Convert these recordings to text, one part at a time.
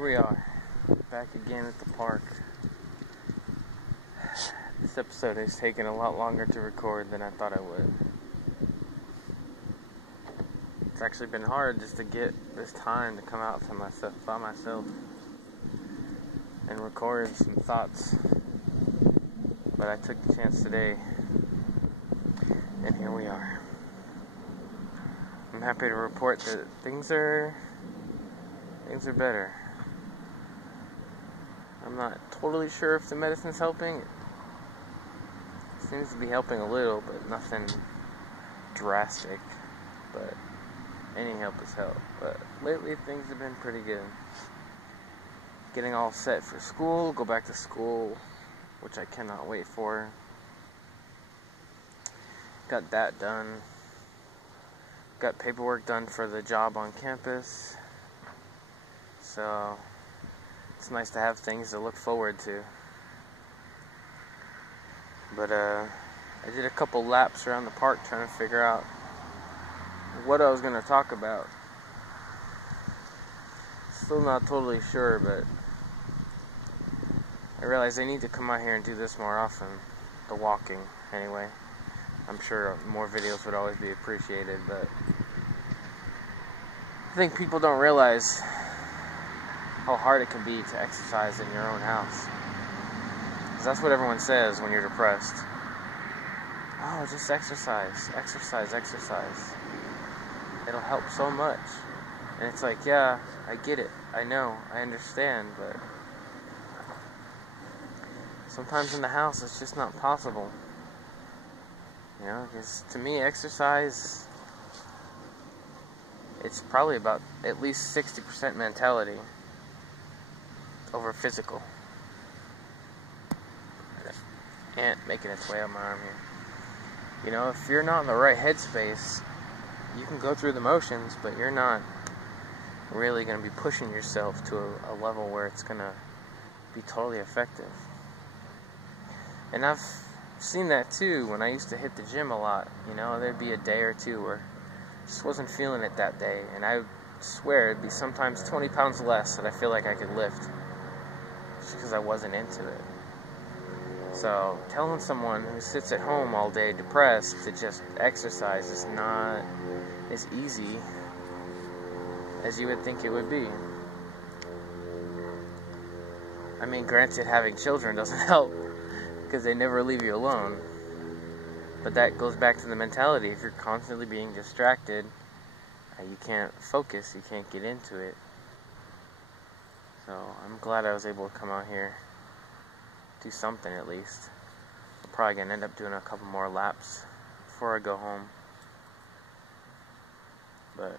Here we are, back again at the park. This episode has taken a lot longer to record than I thought it would. It's actually been hard just to get this time to come out to myself by myself and record some thoughts. But I took the chance today, and here we are. I'm happy to report that things are better. I'm not totally sure if the medicine's helping. It seems to be helping a little, but nothing drastic. But any help is help. But lately things have been pretty good. Getting all set for school, go back to school, which I cannot wait for. Got that done. Got paperwork done for the job on campus. So it's nice to have things to look forward to. But I did a couple laps around the park trying to figure out what I was going to talk about. Still not totally sure, but I realized I need to come out here and do this more often. The walking, anyway. I'm sure more videos would always be appreciated, but I think people don't realize how hard it can be to exercise in your own house. Because that's what everyone says when you're depressed. Oh, just exercise. It'll help so much. And it's like, yeah, I get it. I know. I understand. But sometimes in the house it's just not possible. You know, because to me, exercise, it's probably about at least 60% mentality over physical. Ant making its way up my arm here. You know, if you're not in the right headspace, you can go through the motions, but you're not really going to be pushing yourself to a level where it's going to be totally effective. And I've seen that too when I used to hit the gym a lot. You know, there'd be a day or two where I just wasn't feeling it that day, and I swear it'd be sometimes 20 pounds less that I feel like I could lift just because I wasn't into it. So telling someone who sits at home all day depressed to just exercise is not as easy as you would think it would be. I mean, granted, having children doesn't help because they never leave you alone. But that goes back to the mentality. If you're constantly being distracted, you can't focus, you can't get into it. So I'm glad I was able to come out here, do something at least. I'm probably going to end up doing a couple more laps before I go home. But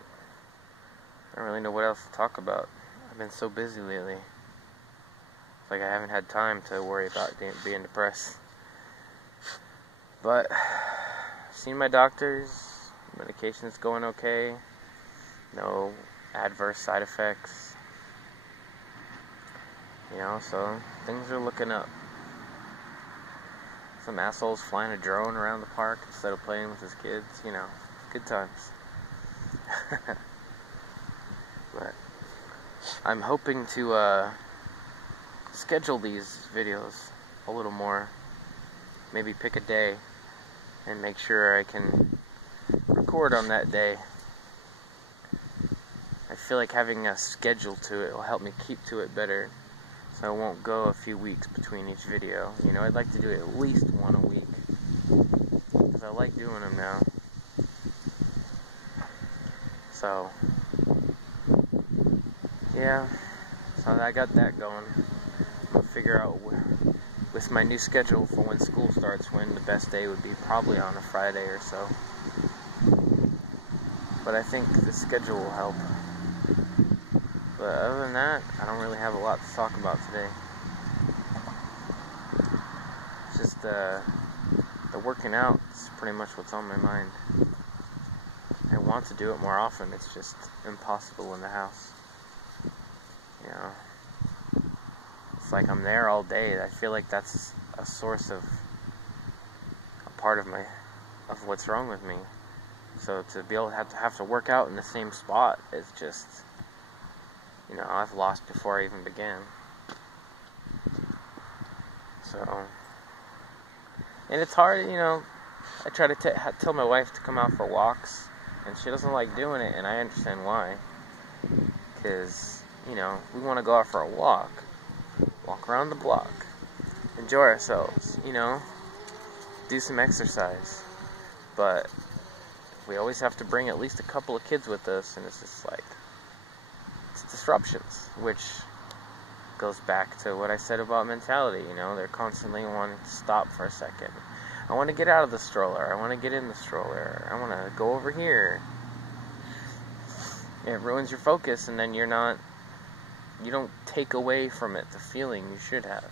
I don't really know what else to talk about. I've been so busy lately. It's like I haven't had time to worry about being depressed. But I've seen my doctors. Medication's going okay. No adverse side effects. You know, so things are looking up. Some asshole's flying a drone around the park instead of playing with his kids. You know, good times. But I'm hoping to schedule these videos a little more. Maybe pick a day and make sure I can record on that day. I feel like having a schedule to it will help me keep to it better, so I won't go a few weeks between each video. You know, I'd like to do at least one a week, because I like doing them now. So, yeah, so I got that going. I'll figure out with my new schedule for when school starts, when the best day would be, probably on a Friday or so. But I think the schedule will help. But other than that, I don't really have a lot to talk about today. It's just the working out is pretty much what's on my mind. I want to do it more often, it's just impossible in the house. You know, it's like I'm there all day. I feel like that's a source of a part of what's wrong with me. So to be able to have to work out in the same spot is just, I've lost before I even began. So, and it's hard, I try to tell my wife to come out for walks, and she doesn't like doing it, and I understand why. Because, we want to go out for a walk around the block, enjoy ourselves, do some exercise. But we always have to bring at least a couple of kids with us, and it's just like, it's disruptions, which goes back to what I said about mentality. They're constantly wanting to stop for a second. I want to get out of the stroller. I want to get in the stroller. I want to go over here. It ruins your focus, and then you don't take away from it the feeling you should have.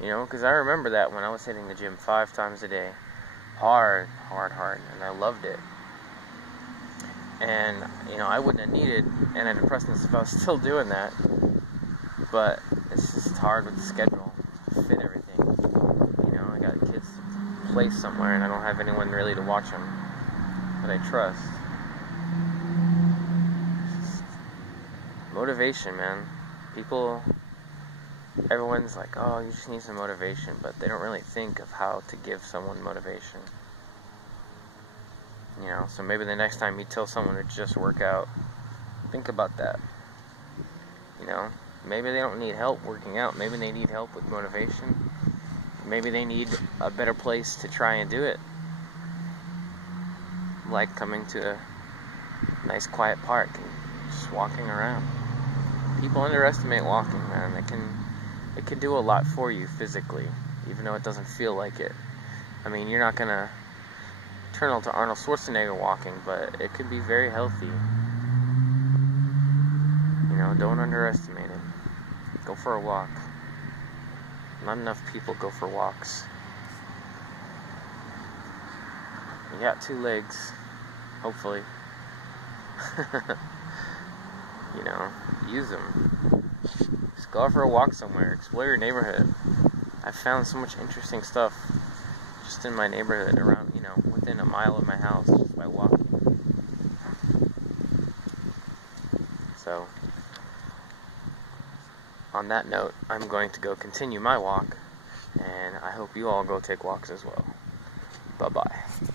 Because I remember that when I was hitting the gym 5 times a day. Hard, and I loved it. And, I wouldn't have needed antidepressants if I was still doing that. But it's just hard with the schedule to fit everything. I got kids to place somewhere, and I don't have anyone really to watch them that I trust. Motivation, man. Everyone's like, oh, you just need some motivation, but they don't really think of how to give someone motivation. So maybe the next time you tell someone to just work out, think about that. Maybe they don't need help working out. Maybe they need help with motivation. Maybe they need a better place to try and do it. Like coming to a nice quiet park and just walking around. People underestimate walking, man. It can do a lot for you physically, even though it doesn't feel like it. You're not gonna turn into Arnold Schwarzenegger walking, but it can be very healthy. Don't underestimate it. Go for a walk. Not enough people go for walks. You got 2 legs, hopefully. Use them. Just go out for a walk somewhere. Explore your neighborhood. I've found so much interesting stuff just in my neighborhood around, within a mile of my house, just by walking. So, on that note, I'm going to go continue my walk, and I hope you all go take walks as well. Bye-bye.